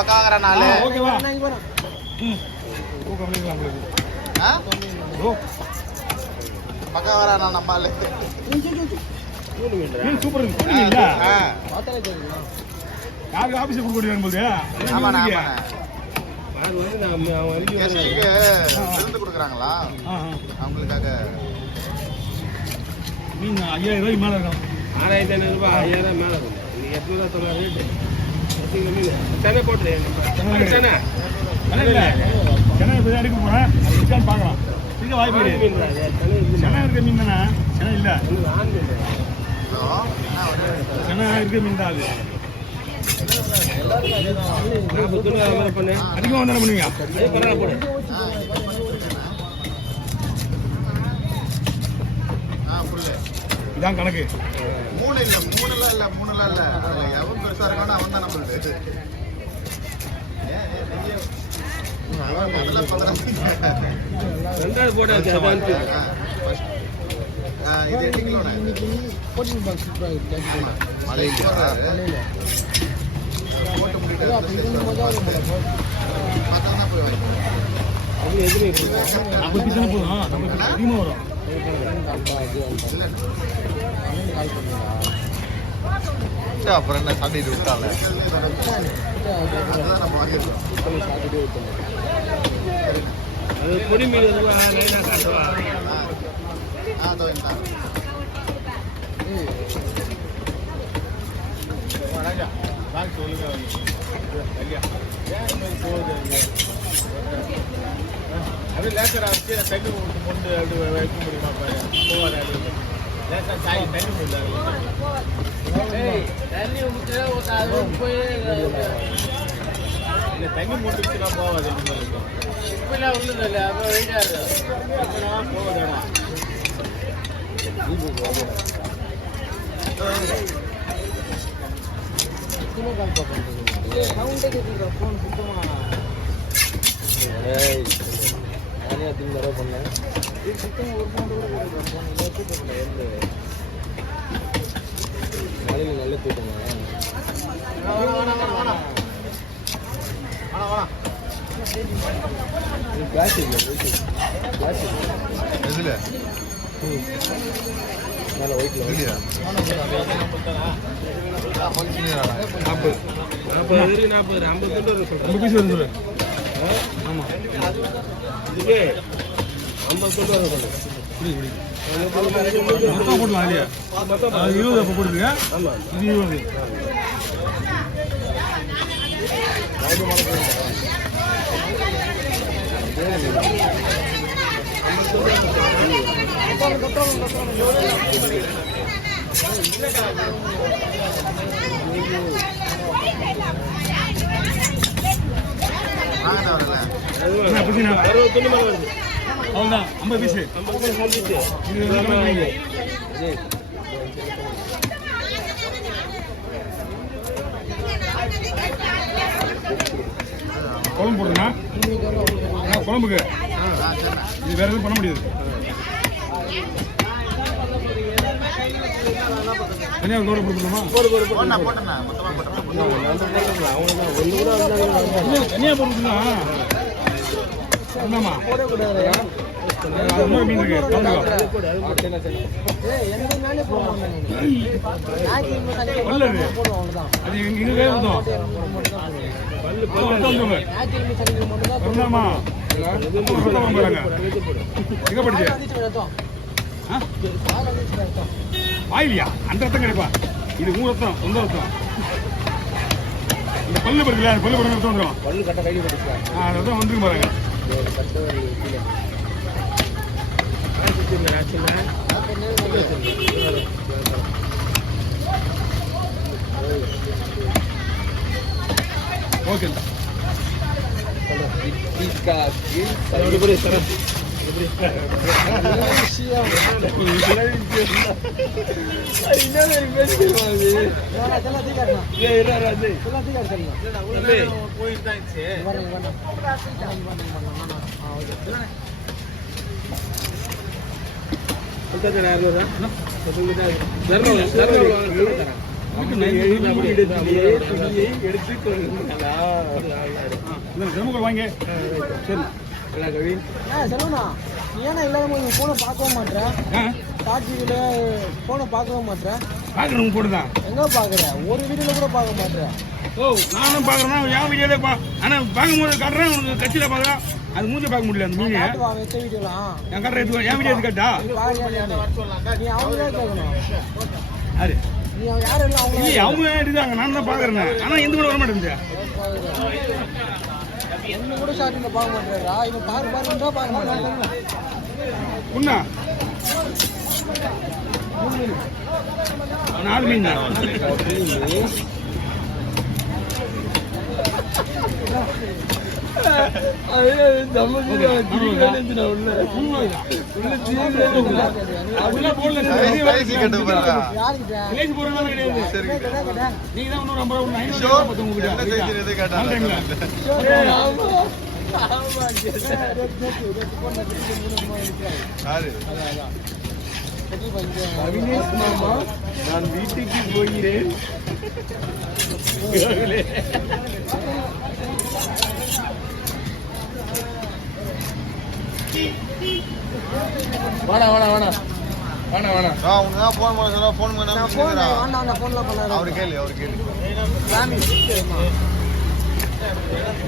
பக்காங்கற நாளே ஓகேவா பக்காங்கற நான் நம்மால மீன் சூப்பர் இல்ல யாரு ஆபீஸ் கொடுக்கணும் போது ஆமா ஆமா அது வந்து நம்ம அவங்களுக்கு விருந்து கொடுக்குறாங்களா அவங்களுக்காக மீன் 5000 ரூபாய் மேல இருக்கும் 6500 ரூபாய் 5000 மேல இருக்கும் நீ 800 சொல்ற ரேட் சென்னை போட்டு சென்னை சென்னை போய் எடுக்க போறேன் அது பார்க்கலாம் இங்க வாய்ப்பு சென்னை இருக்க மீன் தானே சென்னை இல்ல சென்னை இருக்க மீன் தான் அது அதிகமாக வந்தாலும் பண்ணுவீங்க இதான் கணக்கு 3 இல்ல 3ல இல்ல எவன் பெருசா இருக்கானோ அவன் தான் நம்மளுக்கு ரெண்டாவது போட இது 8 கிலோ இன்னைக்கு 14 பாக்ஸ் மலையில போட்டு முடிட்டு பார்த்தா போய் வாங்க அது எதுமே நம்ம பிசன போறோம் நமக்கு அதிகமா வரும் அப்புறம் என்ன சாப்பிட்டு விட்டால அது பொடி மீன் லைனா காட்டுவா அப்படியே லேசர் ஆச்சு தண்ணி கொண்டு அப்படி வைக்க முடியுமா போவாது லேசர் சாய் தண்ணி தண்ணி மூட்டுச்சுன்னா போவாது இப்பெல்லாம் உள்ளது இல்லை அப்புறம் வெயிட்டாக போவாது நல்ல தூக்கம் எதுல மேலே ஒயிட்ல இல்லையா 40 50 தொண்டு நம்ம பீஸ் வருது ஆமா இதுக்கு 50 தொண்டு வரும் மொத்தம் போடலாம் இல்லையா 20 அப்போ போடுங்க ஆமா இது 20 அவ்வளோதான் 50 பீஸு குழம்பு போடுறா குழம்புக்கு இது வேற எதுவும் பண்ண முடியாது தனியாக ஒரு கொடுக்கணுமா தனியாக போட்டுருந்தா என்னம்மா இன்னொரு மீன் இருக்கு அது இங்கே ஊற்றும் எங்க படிச்சு வாயிலியா அந்த ரத்தம் கிடைப்பா இது மூணு ரத்தம் சொந்த ரத்தம் இந்த பல்லு படுக்கல பல்லு படம் ரத்தம் வந்துடும் பல்லு கட்ட கையில் படிச்சா ரத்தம் வந்துருக்கு பாருங்க ஓகே செல்வங்கள் வாங்க சரி செல்வனா நீ ஏன்னா இல்லாம நீ போனை பார்க்கவும் மாட்டேன் காட்சியில போனை பார்க்கவும் மாட்டேன் பார்க்குறவங்க போட்டு தான் எங்க பாக்குற ஒரு வீடியோல கூட பார்க்க மாட்டேன் ஓ நானும் பார்க்குறேன்னா என் வீடியோலே ஆனால் பார்க்கும்போது காட்டுறேன் உனக்கு கட்சியில் பார்க்குறேன் அது மூஞ்சி பார்க்க முடியல அந்த மீன் வச்ச வீடியோலாம் என் காட்டுற என் வீடியோ எது கேட்டா நீ அவங்களே கேட்கணும் யாரு நீ யாரும் இல்லை அவங்க இல்லை அவங்க எடுத்தாங்க நான் தான் பார்க்குறேன் ஆனால் எந்த கூட வர மாட்டேங்குது ஒண்ணு கூட ஸ்டார்டிங்ல பார்க்க மாட்டேறா இவன் பாருந்தா பார்க்க மாட்டேன் உண்ணா 4 மீன் தான் நான் வீட்டுக்கு போகிறேன் வேணா வேணா வேணா வேணா வேணா உனக்கு தான் ஃபோன் பண்ண சொல்ல ஃபோன் பண்ண போன்ல பண்ணாரு அவரு கேளு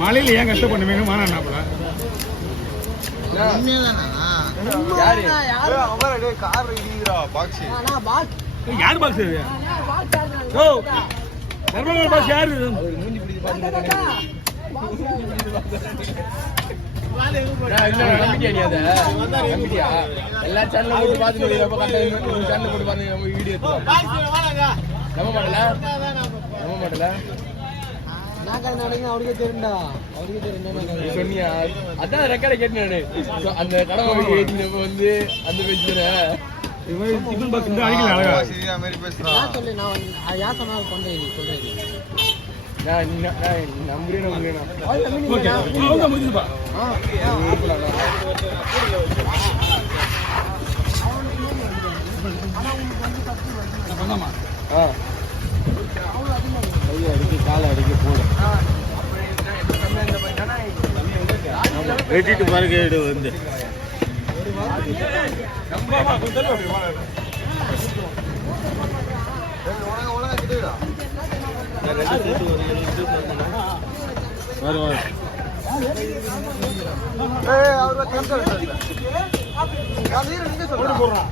மழையில ஏன் கஷ்டப்படுவீங்க மாநாடுனாப்புல யார் பாக்ஸ் ஓ தர்மங்கள் பாக்ஸ் யாரு எல்லா சேனலும் போட்டு பார்த்து சேனல் போட்டு பார்த்து வீடியோ நம்ப மாட்டல அவருக்கே தெரியும்டா அவருக்கே தெரியும் சொன்னியா அதான் ரெக்கார்டை கேட்டேன் அந்த கடமை வந்து அந்த பேச்சு டிஃபன் பாக்ஸ் இந்த அடிக்கல அழகா சொல்லு நான் யார் சொன்னாலும் சொல்றேன் சொல்றேன் நம்புறேன் ஓகே அவங்க முடிஞ்சுப்பா பண்ணாமா காலை அடிக்க போடும் வெட்டிட்டு பாருங்க வந்து போடுறான்